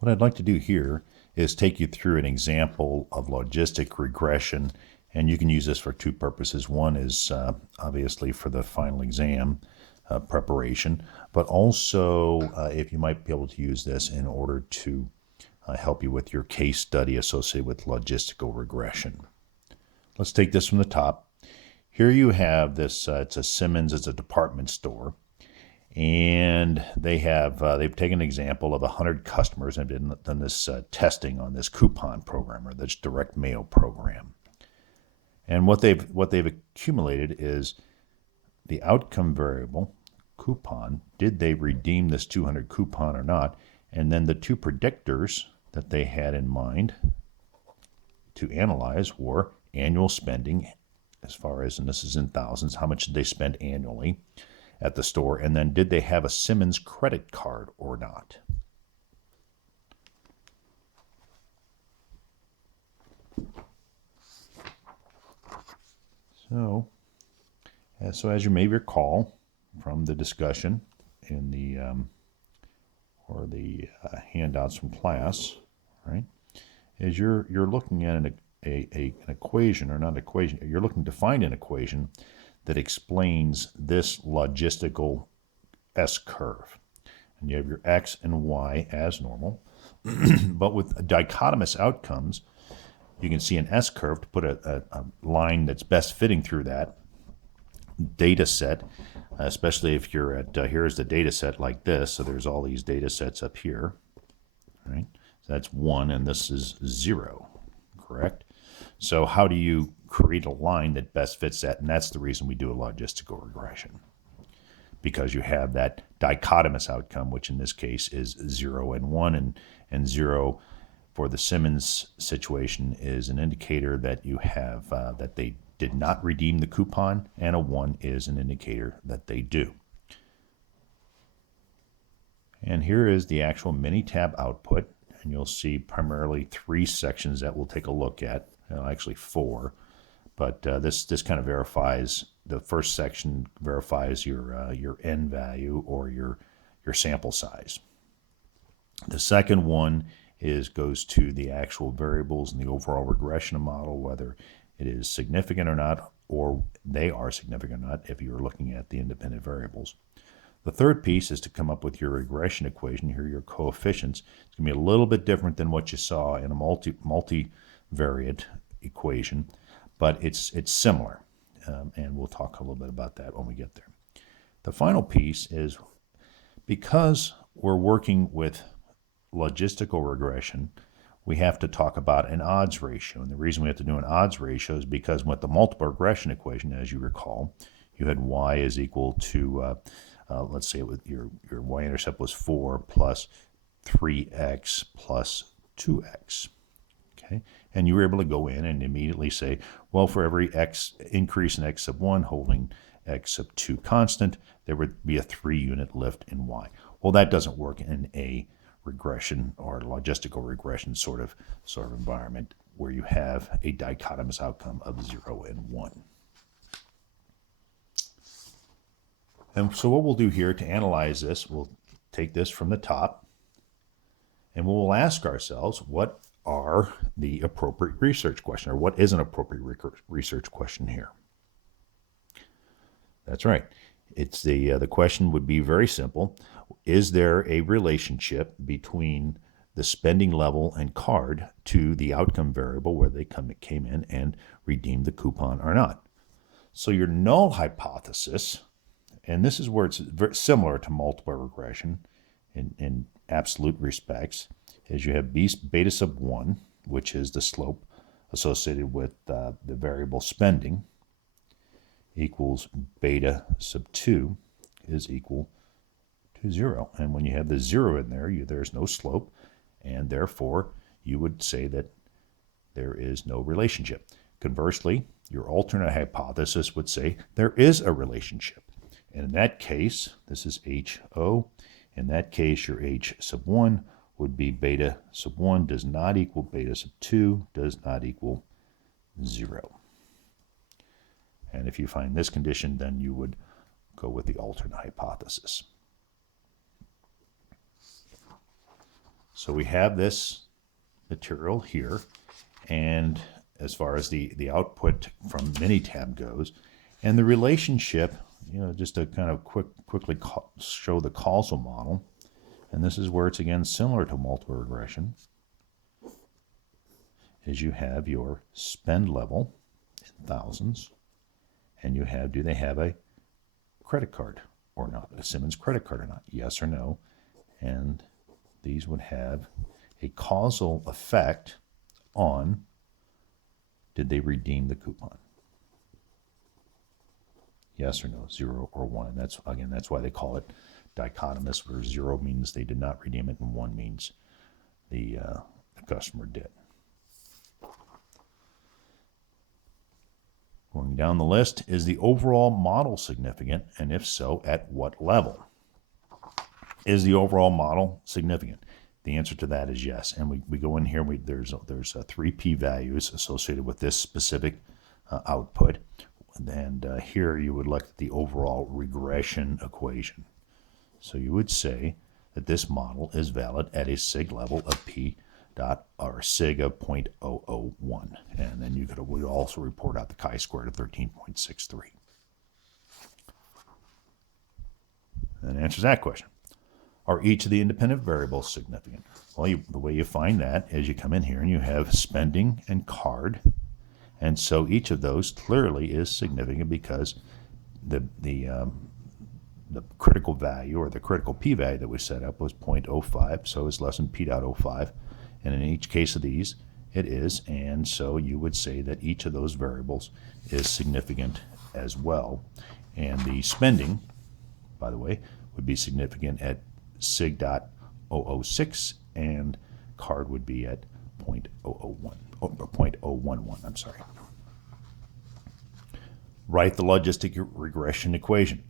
What I'd like to do here is take you through an example of logistic regression, and you can use this for two purposes. One is obviously for the final exam preparation, but also if you might be able to use this in order to help you with your case study associated with logistical regression. Let's take this from the top. Here you have this, it's a Simmons, it's a department store. And they've taken an example of 100 customers and done this testing on this coupon program, or this direct mail program. And what they've accumulated is the outcome variable coupon. Did they redeem this 200 coupon or not? And then the two predictors that they had in mind to analyze were annual spending, as far as, and this is in thousands, how much did they spend annually at the store, and then did they have a Simmons credit card or not? So as you may recall from the discussion in the handouts from class, right, is you're looking at an equation, or not equation, you're looking to find an equation that explains this logistical S-curve. And you have your X and Y as normal. But with dichotomous outcomes, you can see an S-curve to put a line that's best fitting through that data set, especially if you're at, here's the data set like this, so there's all these data sets up here, right? So that's 1, and this is 0, correct? So how do you create a line that best fits that? And that's the reason we do a logistical regression, because you have that dichotomous outcome, which in this case is 0 and 1, and 0 for the Simmons situation is an indicator that you have that they did not redeem the coupon, and a 1 is an indicator that they do. And here is the actual mini-tab output, and you'll see primarily 3 sections that we'll take a look at. Actually 4, but this kind of verifies, the first section verifies your N value, or your sample size. The second one goes to the actual variables in the overall regression model, whether it is significant or not, or they are significant or not if you're looking at the independent variables. The third piece is to come up with your regression equation. Here are your coefficients. It's going to be a little bit different than what you saw in a multivariate equation, but it's similar, and we'll talk a little bit about that when we get there. The final piece is, because we're working with logistical regression, we have to talk about an odds ratio. And the reason we have to do an odds ratio is because with the multiple regression equation, as you recall, you had y is equal to, let's say with your y-intercept was 4 plus 3x plus 2x. Okay? And you were able to go in and immediately say, well, for every x increase in x sub 1 holding x sub 2 constant, there would be a 3-unit lift in y. Well, that doesn't work in a regression or logistical regression sort of environment where you have a dichotomous outcome of 0 and 1. And so what we'll do here to analyze this, we'll take this from the top, and we'll ask ourselves, what are the appropriate research questions, or what is an appropriate research question here? That's right. It's the question would be very simple. Is there a relationship between the spending level and card to the outcome variable where they came in and redeemed the coupon or not? So your null hypothesis, and this is where it's very similar to multiple regression in absolute respects, is you have beta sub 1, which is the slope associated with the variable spending, equals beta sub 2 is equal to 0. And when you have the 0 in there, there's no slope, and therefore you would say that there is no relationship. Conversely, your alternate hypothesis would say there is a relationship. And in that case, this is HO. In that case, your H sub 1 would be beta sub 1 does not equal beta sub 2, does not equal 0. And if you find this condition, then you would go with the alternate hypothesis. So we have this material here, and as far as the output from Minitab goes, and the relationship, just to kind of quickly show the causal model, and this is where it's again similar to multiple regression, is you have your spend level in thousands, and you have, do they have a credit card or not, a Simmons credit card or not, yes or no, and these would have a causal effect on, did they redeem the coupon? Yes or no, 0 or 1. And that's, again, that's why they call it dichotomous, where 0 means they did not redeem it and 1 means the customer did. Going down the list, is the overall model significant? And if so, at what level? Is the overall model significant? The answer to that is yes. And we go in here, there's 3 p-values associated with this specific output. And here you would look at the overall regression equation. So you would say that this model is valid at a sig level of p dot, or sig of 0.001. And then we also report out the chi-squared of 13.63. That answers that question. Are each of the independent variables significant? Well, the way you find that is you come in here and you have spending and card. And so each of those clearly is significant because the critical value, or the critical p-value that we set up, was 0.05, so it's less than p.05. And in each case of these, it is. And so you would say that each of those variables is significant as well. And the spending, by the way, would be significant at sig.006, and card would be at 0.001, or 0.011, I'm sorry. Write the logistic regression equation.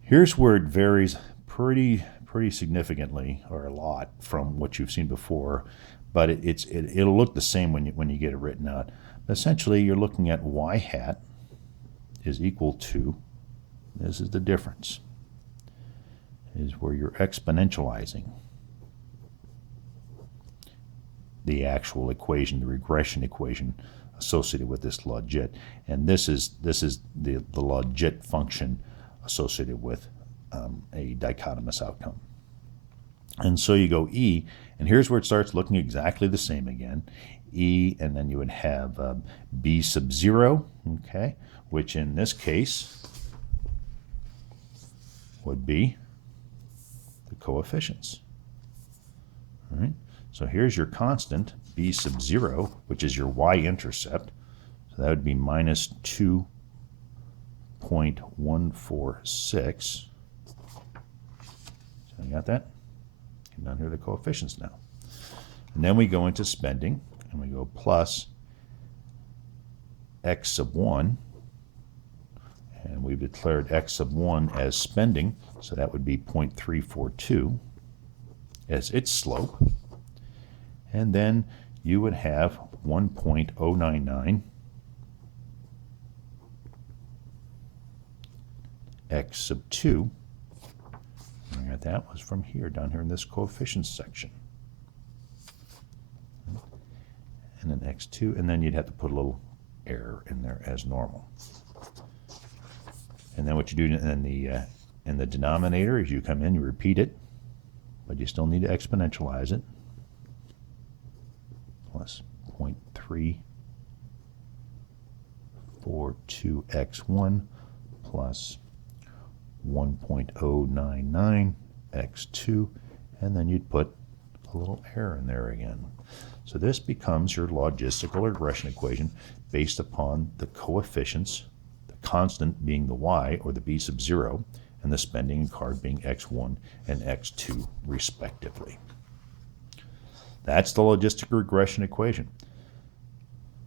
Here's where it varies pretty significantly, or a lot, from what you've seen before, but it'll look the same when you get it written out. Essentially, you're looking at y hat is equal to, this is the difference, is where you're exponentializing the actual equation, the regression equation associated with this logit. And this is the logit function associated with a dichotomous outcome. And so you go E, and here's where it starts looking exactly the same again. E, and then you would have B sub 0, okay, which in this case would be the coefficients. All right, so here's your constant, B sub 0, which is your y-intercept. So that would be minus 2.146. So you got that? Come down here to the coefficients now. And then we go into spending, and we go plus x sub 1. And we've declared x sub 1 as spending, so that would be 0.342 as its slope. And then you would have 1.099 x sub 2. And that was from here, down here in this coefficients section. And then x2, and then you'd have to put a little error in there as normal. And then what you do in the denominator is you come in, you repeat it, but you still need to exponentialize it. Plus 0.342x1 plus 1.099 x2, and then you'd put a little error in there again. So this becomes your logistical regression equation based upon the coefficients, the constant being the y, or the b sub 0, and the spending and card being x1 and x2 respectively. That's the logistic regression equation.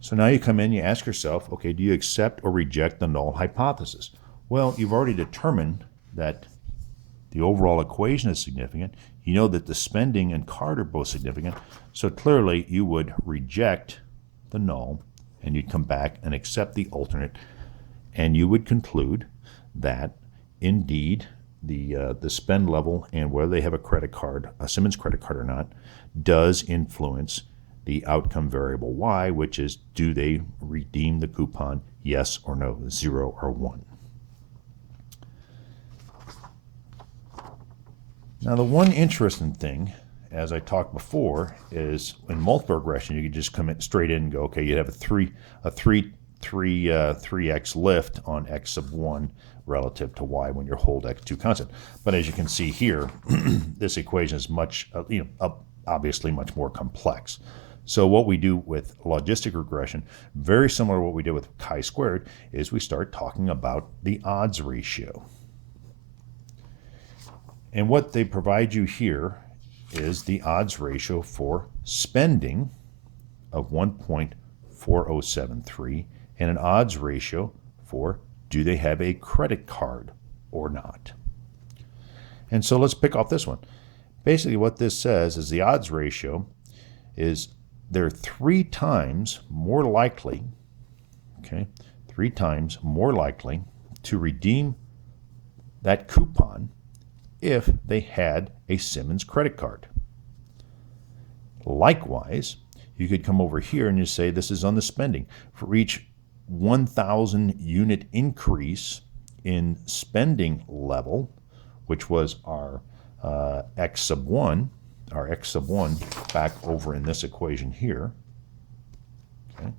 So now you come in, you ask yourself, okay, do you accept or reject the null hypothesis? Well, you've already determined that the overall equation is significant. You know that the spending and card are both significant. So clearly you would reject the null, and you'd come back and accept the alternate, and you would conclude that indeed the spend level and whether they have a credit card, a Simmons credit card or not, does influence the outcome variable Y, which is, do they redeem the coupon, yes or no, 0 or 1. Now, the one interesting thing, as I talked before, is in multiple regression, you can just come in straight in and go, okay, you have a 3x lift on x sub 1 relative to y when you hold x2 constant. But as you can see here, this equation is much, obviously much more complex. So what we do with logistic regression, very similar to what we did with chi-squared, is we start talking about the odds ratio. And what they provide you here is the odds ratio for spending of 1.4073 and an odds ratio for, do they have a credit card or not? And so let's pick off this one. Basically what this says is the odds ratio is they're 3 times more likely, okay, 3 times more likely to redeem that coupon if they had a Simmons credit card. Likewise, you could come over here and you say this is on the spending. For each 1,000 unit increase in spending level, which was our x sub 1, back over in this equation here, okay,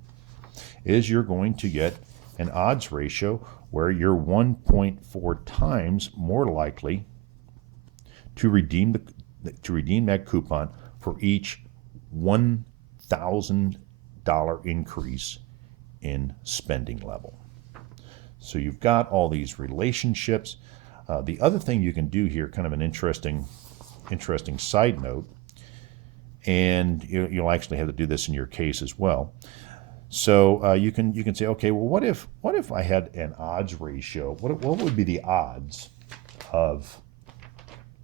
is you're going to get an odds ratio where you're 1.4 times more likely to redeem that coupon for each $1,000 increase in spending level. So you've got all these relationships. The other thing you can do here, kind of an interesting side note, and you'll actually have to do this in your case as well. So you can say, okay, well, what if I had an odds ratio? What would be the odds of,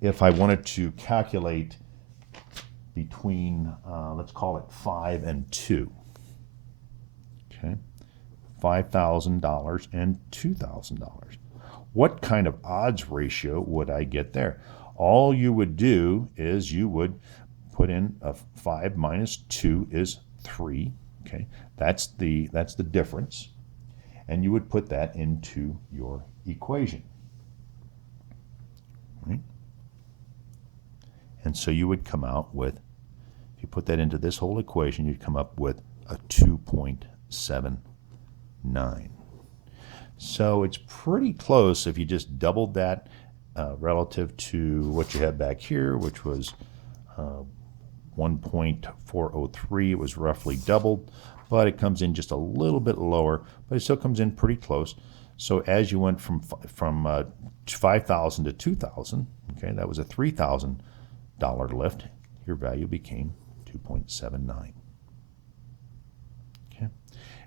if I wanted to calculate between, let's call it 5 and 2, okay, $5,000 and $2,000. What kind of odds ratio would I get there? All you would do is you would put in a 5 minus 2 is 3, okay, that's the difference, and you would put that into your equation. Right? And so you would come out with, if you put that into this whole equation, you'd come up with a 2.79. So it's pretty close if you just doubled that relative to what you had back here, which was 1.403. It was roughly doubled, but it comes in just a little bit lower, but it still comes in pretty close. So as you went from 5,000 to 2,000, okay, that was a $3,000 lift. Your value became 2.79. Okay,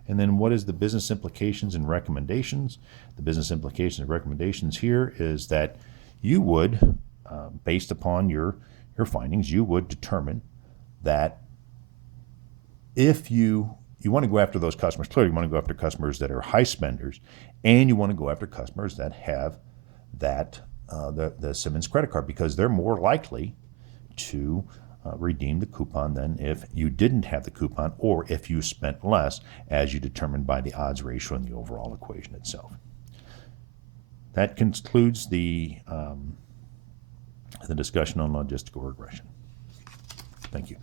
and then what is the business implications and recommendations? The business implications and recommendations here is that you would, based upon your findings, you would determine that if you want to go after those customers, clearly you want to go after customers that are high spenders, and you want to go after customers that have that the Simmons credit card, because they're more likely to redeem the coupon than if you didn't have the coupon or if you spent less, as you determined by the odds ratio in the overall equation itself. That concludes the discussion on logistical regression. Thank you.